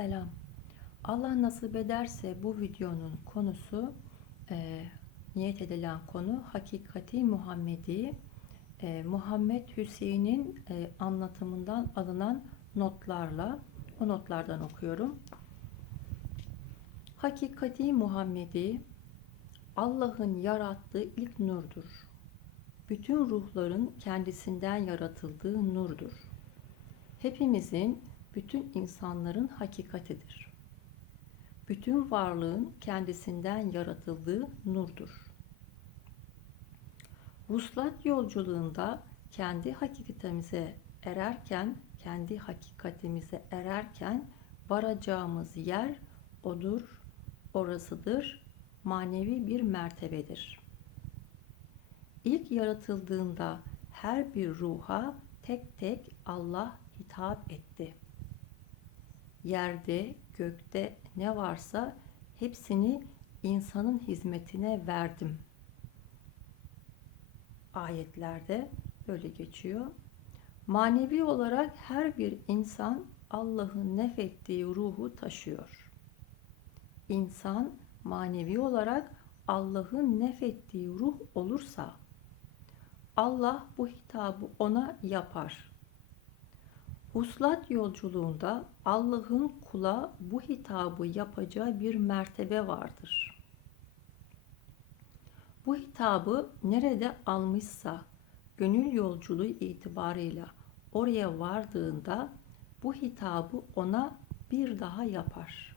Selam. Allah nasip ederse bu videonun konusu e, niyet edilen konu Hakikati Muhammedi. E, Muhammed Hüseyin'in e, anlatımından alınan notlarla o notlardan okuyorum. Hakikati Muhammedi Allah'ın yarattığı ilk nurdur. Bütün ruhların kendisinden yaratıldığı nurdur. Hepimizin, bütün insanların hakikatidir. Bütün varlığın kendisinden yaratıldığı nurdur. Vuslat yolculuğunda kendi hakikatimize ererken, kendi hakikatimize ererken varacağımız yer odur, orasıdır, manevi bir mertebedir. İlk yaratıldığında her bir ruha tek tek Allah hitap etti. Yerde, gökte ne varsa hepsini insanın hizmetine verdim. Ayetlerde böyle geçiyor. Manevi olarak her bir insan Allah'ın nefettiği ruhu taşıyor. İnsan manevi olarak Allah'ın nefettiği ruh olursa Allah bu hitabı ona yapar. Uslat yolculuğunda Allah'ın kula bu hitabı yapacağı bir mertebe vardır. Bu hitabı nerede almışsa gönül yolculuğu itibarıyla oraya vardığında bu hitabı ona bir daha yapar.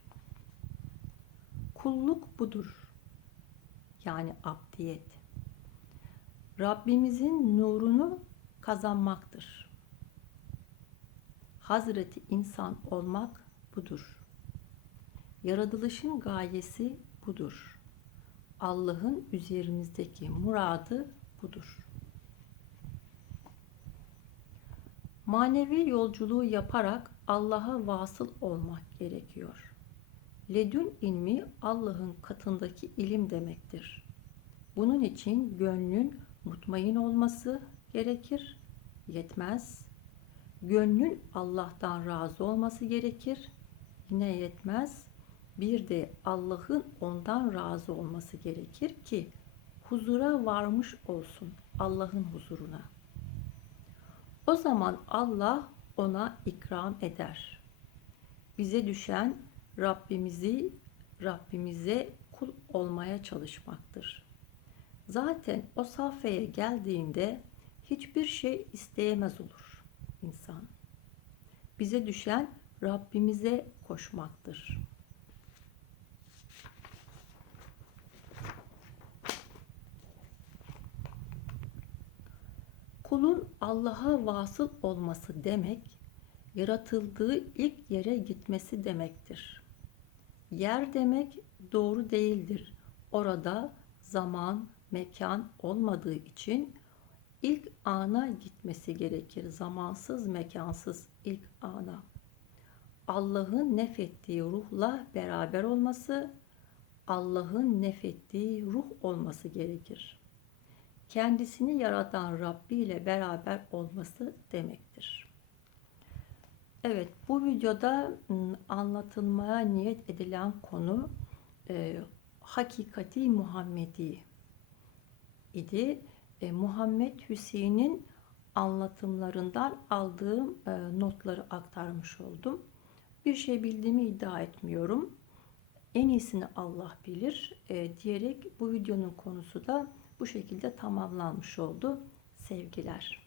Kulluk budur. Yani abdiyet. Rabbimizin nurunu kazanmaktır. Hazreti insan olmak budur. Yaratılışın gayesi budur. Allah'ın üzerimizdeki muradı budur. Manevi yolculuğu yaparak Allah'a vasıl olmak gerekiyor. Ledün ilmi Allah'ın katındaki ilim demektir. Bunun için gönlün mutmain olması gerekir, yetmez. Gönlün Allah'tan razı olması gerekir, yine yetmez. Bir de Allah'ın ondan razı olması gerekir ki huzura varmış olsun Allah'ın huzuruna. O zaman Allah ona ikram eder. Bize düşen Rabbimizi Rabbimize kul olmaya çalışmaktır. Zaten o safhaya geldiğinde hiçbir şey isteyemez olur insan. Bize düşen Rabbimize koşmaktır. Kulun Allah'a vasıl olması demek, yaratıldığı ilk yere gitmesi demektir. Yer demek doğru değildir. Orada zaman, mekan olmadığı için ilk ana gitmesi gerekir. Zamansız, mekansız ilk ana. Allah'ın nefettiği ruhla beraber olması, Allah'ın nefettiği ruh olması gerekir. Kendisini yaratan Rabbi ile beraber olması demektir. Evet, bu videoda anlatılmaya niyet edilen konu e, hakikati Muhammedi idi. E, Muhammed Hüseyin'in anlatımlarından aldığım e, notları aktarmış oldum. Bir şey bildiğimi iddia etmiyorum. En iyisini Allah bilir e, diyerek bu videonun konusu da bu şekilde tamamlanmış oldu. Sevgiler.